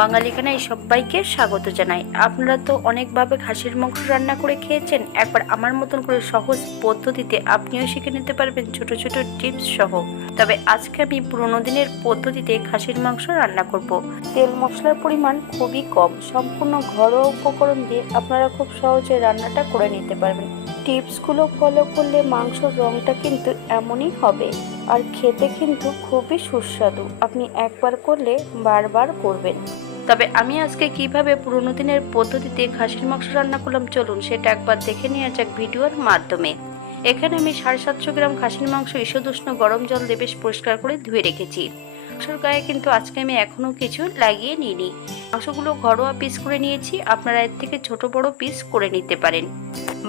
বাঙালিখানায় সবাইকে স্বাগত জানাই। আপনারা তো অনেকভাবে খাসির মাংস রান্না করে খেয়েছেন, একবার আমার মতন করে সহজ পদ্ধতিতে আপনিও শিখে নিতে পারবেন ছোট ছোট টিপস সহ। তবে আজকে আমি পুরোনো দিনের পদ্ধতিতে খাসির মাংস রান্না করব। তেল মশলার পরিমাণ খুবই কম, সম্পূর্ণ ঘরোয়া উপকরণ দিয়ে আপনারা খুব সহজে রান্নাটা করে নিতে পারবেন। টিপসগুলো ফলো করলে মাংসর রঙটা কিন্তু এমনই হবে, আর খেতে কিন্তু খুবই সুস্বাদু। আপনি একবার করলে বারবার করবেন। তবে আমি আজকে কিভাবে পুরোনো দিনের পদ্ধতিতে খাসির মাংস রান্না করলাম, চলুন সেটা একবার দেখে নেওয়া যাক ভিডিওর মাধ্যমে। এখানে আমি 750 গ্রাম খাসির মাংস ঈষদুষ্ণ গরম জল দিয়ে বেশ পরিষ্কার করে ধুয়ে রেখেছি। মাংসের গায়ে কিন্তু আজকে আমি এখনো কিছু লাগিয়ে নিইনি। মাংসগুলো ঘরোয়া পিস করে নিয়েছি, আপনারা এর থেকে ছোট বড় পিস করে নিতে পারেন।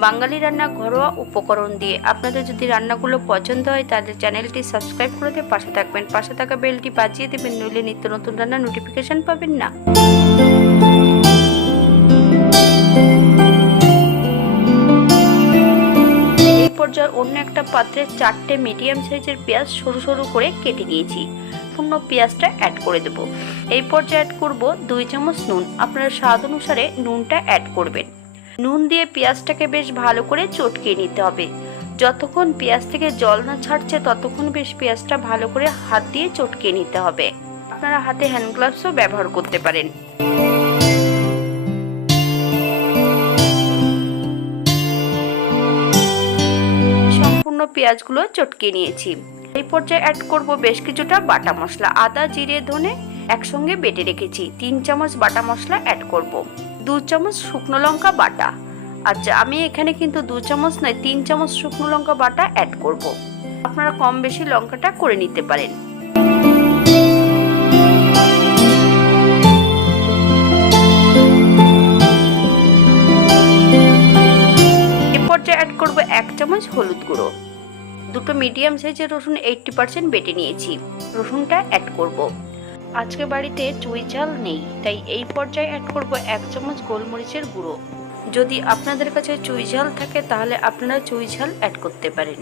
বাঙালি রান্না ঘরোয়া উপকরণ দিয়ে। আপনাদের যদি রান্নাগুলো পছন্দ হয় তাহলে চ্যানেলটি সাবস্ক্রাইব করে দিয়ে পাশে থাকবেন, পাশে থাকা বেলটি বাজিয়ে দেবেন, নইলে নিত্য নতুন রান্নার নোটিফিকেশন পাবেন না। এই পর্যায়ে অন্য একটা পাত্রে 4টে মিডিয়াম সাইজের পেঁয়াজ সরু সরু করে কেটে নিয়েছি। সম্পূর্ণ পেঁয়াজটা অ্যাড করে দেব। এই পর্যায়ে অ্যাড করব 2 চামচ নুন। আপনারা স্বাদ অনুসারে নুনটা অ্যাড করবেন। নুন দিয়ে পেঁয়াজটাকে বেশ ভালো করে চটকিয়ে নিতে হবে। যতক্ষণ পেঁয়াজ থেকে জল না ছাড়ছে ততক্ষণ বেশ পেঁয়াজটা ভালো করে হাত দিয়ে চটকিয়ে নিতে হবে। আপনারা হাতে হ্যান্ড গ্লাভসও ব্যবহার করতে পারেন। সম্পূর্ণ পেঁয়াজগুলো চটকিয়ে নিয়েছি। এই পর্যায়ে অ্যাড করব বেশ কিছুটা বাটা মশলা। আদা, জিরে, ধনে একসঙ্গে বেটে রেখেছি। 3 চামচ বাটা মশলা অ্যাড করব। 2 চামচ শুকনো লঙ্কা বাটা। আচ্ছা, আমি এখানে কিন্তু 2 চামচ নয় 3 চামচ শুকনো লঙ্কা বাটা অ্যাড করব। আপনারা কম বেশি লঙ্কাটা করে নিতে পারেন। এ পর্যায়ে অ্যাড করব 1 চামচ হলুদ গুঁড়ো। দুটো মিডিয়াম সাইজের রসুন 80% বেটে নিয়েছি, রসুনটা অ্যাড করব। আজকে বাড়িতে চুই ঝাল নেই, তাই এই পর্যায়ে অ্যাড করব 1 চামচ গোলমরিচের গুঁড়ো। যদি আপনাদের কাছে চুই ঝাল থাকে তাহলে আপনারা চুই ঝাল অ্যাড করতে পারেন।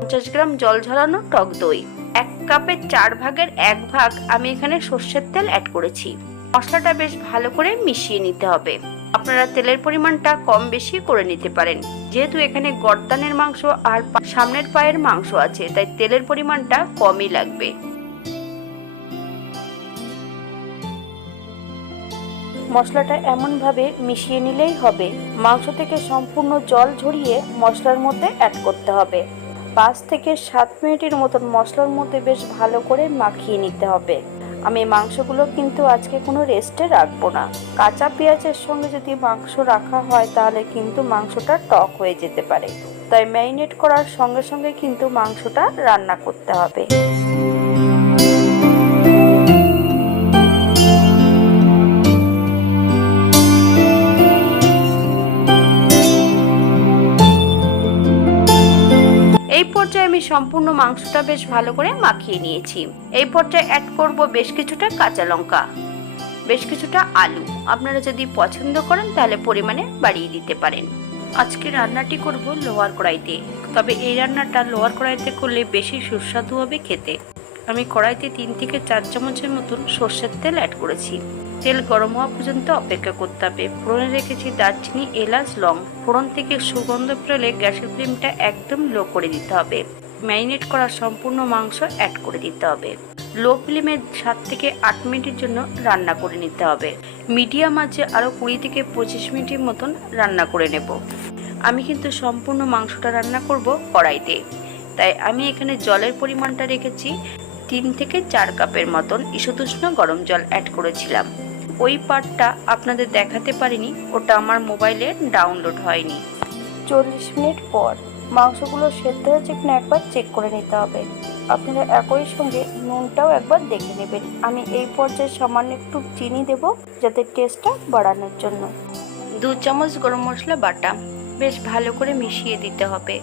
50 গ্রাম জল ঝরানো টক দই। 1 কাপের 4 ভাগের 1 ভাগ আমি এখানে সর্ষের তেল অ্যাড করেছি। মশলাটা বেশ ভালো করে মিশিয়ে নিতে হবে। আপনারা তেলের পরিমাণটা কম বেশি করে নিতে পারেন। যেহেতু এখানে গর্দানের মাংস আর সামনের পায়ের মাংস আছে, তাই তেলের পরিমাণটা কমই লাগবে। মশলাটা এমনভাবে মিশিয়ে নিলেই হবে। মাংস থেকে সম্পূর্ণ জল ঝরিয়ে মশলার মধ্যে অ্যাড করতে হবে। 5 থেকে 7 মিনিটের মতন মশলার মধ্যে বেশ ভালো করে মাখিয়ে নিতে হবে। আমি মাংসগুলো কিন্তু আজকে কোনো রেস্টে রাখবো না। কাঁচা পেঁয়াজের সঙ্গে যদি মাংস রাখা হয় তাহলে কিন্তু মাংসটা টক হয়ে যেতে পারে, তাই ম্যারিনেট করার সঙ্গে সঙ্গে কিন্তু মাংসটা রান্না করতে হবে। এই পর্যায়ে আমি সম্পূর্ণ মাংসটা বেশ ভালো করে মাখিয়ে নিয়েছি। এই পর্যায়ে অ্যাড করব বেশ কিছুটা কাঁচা লঙ্কা, বেশ কিছুটা আলু। আপনারা যদি পছন্দ করেন তাহলে পরিমাণে বাড়িয়ে দিতে পারেন। আজকে রান্নাটি করব লোহার কড়াইতে, তবে এই রান্নাটা লোহার কড়াইতে করলে বেশি সুস্বাদু হবে খেতে। আমি কড়াইতে 3 থেকে 4 চামচের মতন সর্ষের তেল অ্যাড করেছি। তেল গরম হওয়া পর্যন্ত অপেক্ষা করতে হবে। ফোড়নে রেখেছি দারচিনি, এলাচ, লং। ফোড়ন থেকে সুগন্ধ পেলে গ্যাসের ফ্লেমটা একদম লো করে দিতে হবে। ম্যারিনেট করা সম্পূর্ণ মাংস অ্যাড করে দিতে হবে। লো ফ্লেমে 7 থেকে 8 মিনিটের জন্য রান্না করে নিতে হবে। মিডিয়াম আঁচে আরও 20 থেকে 25 মিনিটের মতন রান্না করে নেব। আমি কিন্তু সম্পূর্ণ মাংসটা রান্না করব কড়াইতে, তাই আমি এখানে জলের পরিমাণটা রেখেছি 3 থেকে 4 কাপের মতন। ঈষদুষ্ণ গরম জল অ্যাড করেছিলাম। ওই পার্টটা আপনাদের দেখাতে পারিনি, ওটা আমার মোবাইলে ডাউনলোড হয়নি। 40 মিনিট পর মাংসগুলো সেদ্ধ হয়েছে কিনা একবার চেক করে নিতে হবে। আপনারা একই সঙ্গে নুনটাও একবার দেখে নেবেন। আমি এই পর্যায়ে সামান্য একটু চিনি দেব যাতে টেস্টটা বাড়ানোর জন্য। 2 চামচ গরম মশলা বাটা বেশ ভালো করে মিশিয়ে দিতে হবে,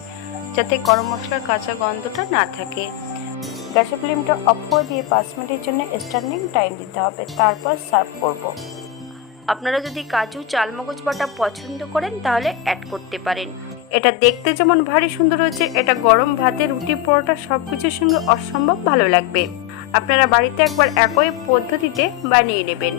যাতে গরম মশলার কাঁচা গন্ধটা না থাকে। গ্যাসের ফ্লেমটা অফ করে দিয়ে 5 মিনিটের জন্য স্ট্যান্ডিং টাইম দিতে হবে, তারপর সার্ভ করব। আপনারা যদি কাজু চালমগজ বাটা পছন্দ করেন তাহলে অ্যাড করতে পারেন। এটা দেখতে যেমন ভারী সুন্দর হয়েছে, এটা গরম ভাতে, রুটি, পরোটা সবকিছুর সঙ্গে অসম্ভব ভালো লাগবে। আপনারা বাড়িতে একবার একই পদ্ধতিতে বানিয়ে নেবেন।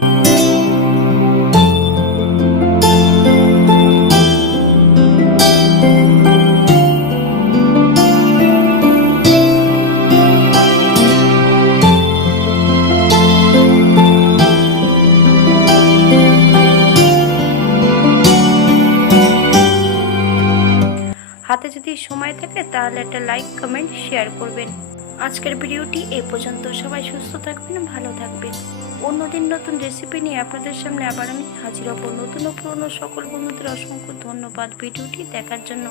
হাতে যদি সময় থাকে তাহলে একটা লাইক, কমেন্ট, শেয়ার করবেন। আজকের ভিডিওটি এই পর্যন্ত। সবাই সুস্থ থাকবেন, ভালো থাকবেন। অন্যদিন নতুন রেসিপি নিয়ে আপনাদের সামনে আবার আমি হাজির হব। নতুন ও পুরনো সকল বন্ধুদের অসংখ্য ধন্যবাদ ভিডিওটি দেখার জন্য।